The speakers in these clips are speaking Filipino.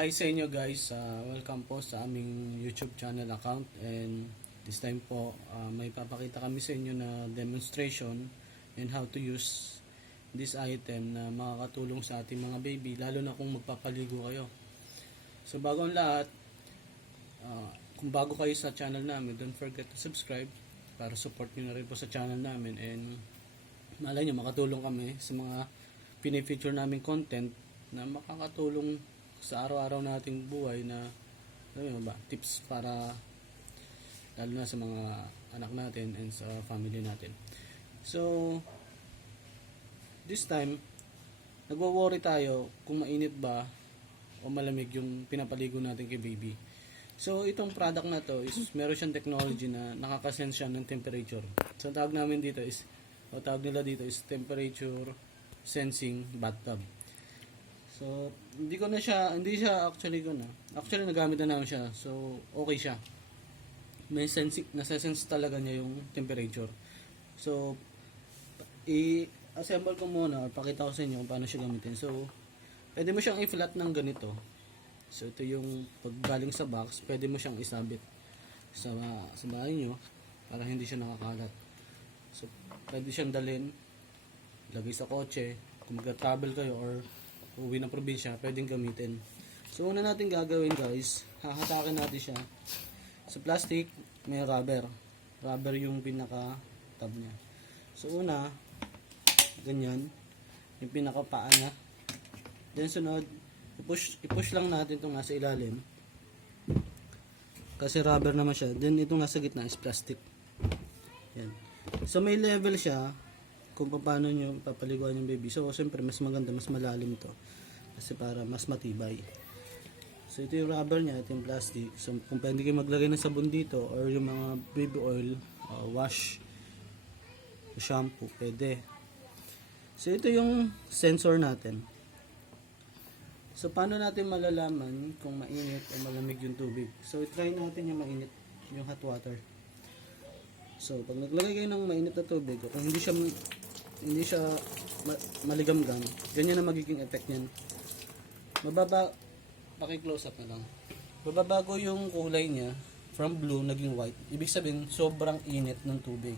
Hi sa inyo guys, welcome po sa aming YouTube channel account, and this time po may papakita kami sa inyo na demonstration and how to use this item na makakatulong sa ating mga baby, lalo na kung magpapaligo kayo. So bago ang lahat, kung bago kayo sa channel namin, don't forget to subscribe para support nyo na rin po sa channel namin, and malay nyo makatulong kami sa mga pinifeature namin content na makakatulong sa araw-araw nating buhay, na tips para lalo na sa mga anak natin and sa family natin. So this time nagwo-worry tayo kung mainit ba o malamig yung pinapaligo natin kay baby. So itong product na to is meron siyang technology na nakakasense siya ng temperature. So tawag namin dito is, o tawag nila dito is temperature sensing bathtub. So, hindi siya actually nagamit na namin siya. So, okay siya. May nasa-sense talaga niya yung temperature. So, i-assemble ko muna, pakita ko sa inyo kung paano siya gamitin. So, pwede mo siyang i-flat ng ganito. So, ito yung paggaling sa box, pwede mo siyang isabit sa bahay nyo para hindi siya nakakalat. So, pwede siyang dalhin, lagay sa kotse, kung mag-travel kayo or uwi ng probinsya, pwedeng gamitin. So una natin gagawin guys, hahatakin natin siya sa plastic. May rubber yung pinaka tab niya. So una, ganyan yung pinaka paa niya. Then sunod, i-push lang natin itong nasa ilalim kasi rubber naman siya. Then itong nasa gitna is plastic. Yan. So may level siya kung paano nyo papaliguan yung baby. So siyempre mas maganda, mas malalim to kasi para mas matibay. So ito yung rubber nya, ito yung plastic. So kung pwede kayo maglagay ng sabon dito or yung mga baby oil, wash, shampoo, pwede. So ito yung sensor natin. So paano natin malalaman kung mainit o malamig yung tubig? So try natin yung mainit, yung hot water. So pag naglagay kayo ng mainit na tubig, kung hindi siya maligamgam, ganyan na magiging effect niyan. Paki-close up na lang. Mababago yung kulay niya from blue naging white. Ibig sabihin sobrang init ng tubig.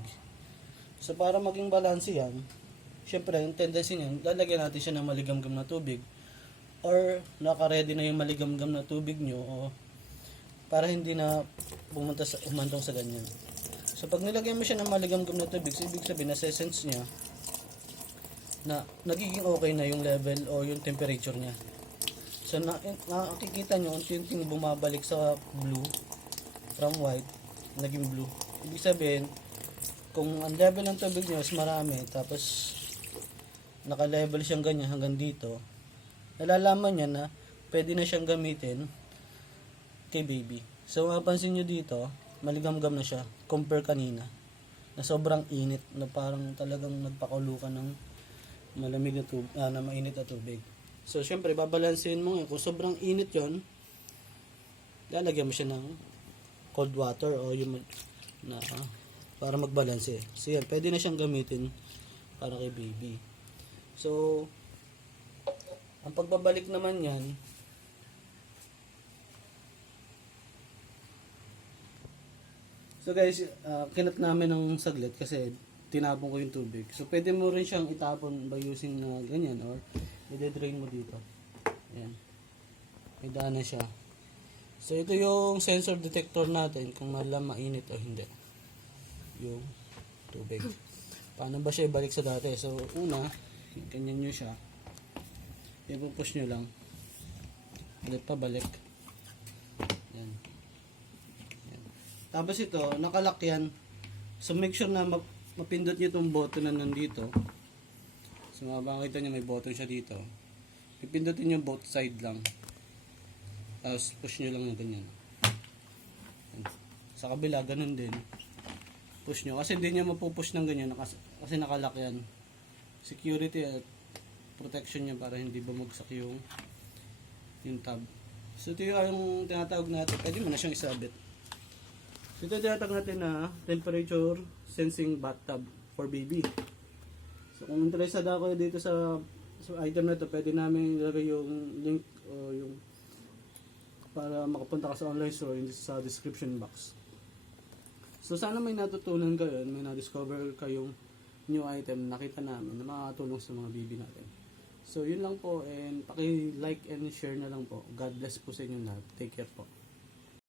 So para maging balance yan, syempre yung tendency niyan, lalagyan natin siya ng maligamgam na tubig or naka-ready na yung maligamgam na tubig nyo, o para hindi na umantong sa ganyan. So pag nilagyan mo siya ng maligamgam na tubig, so ibig sabihin nasa-sense niya na nagiging okay na yung level o yung temperature niya. So nakikita nyo unti-unting bumabalik sa blue from white, naging blue. Ibig sabihin kung ang level ng tubig nyo is marami, tapos naka-level siyang ganyan hanggang dito, nalalaman niya na pwede na siyang gamitin kay baby. So mapapansin nyo dito, maligamgam na siya compare kanina na sobrang init, na parang talagang nagpakulukan ng malamig na tubig, na mainit na tubig. So syempre babalansehin mo ngayon. Kung sobrang init yon, lalagyan mo siya ng cold water o yung na para magbalanse. So yan, pwede na siyang gamitin para kay baby. So ang pagbabalik naman yan, so guys, kinat namin ng saglit kasi tinapon ko yung tubig. So pwede mo rin siyang itapon by using ganyan, or i-drain mo dito. Ayan. May daan na siya. So ito yung sensor detector natin kung mainit o hindi yung tubig. Paano ba siya ibalik sa dati? So una, ganyan nyo siya. I-push nyo lang. Ulit pabalik. Ayan. Ayan. Tapos ito, nakalock yan. So make sure na mapindot nyo itong button na nandito. So makikita nyo may button siya dito. Ipindutin nyo both side lang. Tapos push nyo lang yung ganyan. Sa kabila, ganun din. Push nyo. Kasi hindi nyo mapupush ng ganyan kasi nakalock yan. Security at protection niya para hindi bumagsak yung tab. So ito yung tinatawag natin. Pwede mo na siyang isabit. So ito tinatawag natin na temperature sensing bathtub for baby. So kung interested ako dito sa item na ito, pwede namin ilagay yung link o yung para makapunta ka sa online store sa description box. So sana may natutunan kayo, may na-discover kayong new item nakita namin na makakatulong sa mga baby natin. So yun lang po, and paki-like and share na lang po. God bless po sa inyo lahat. Take care po.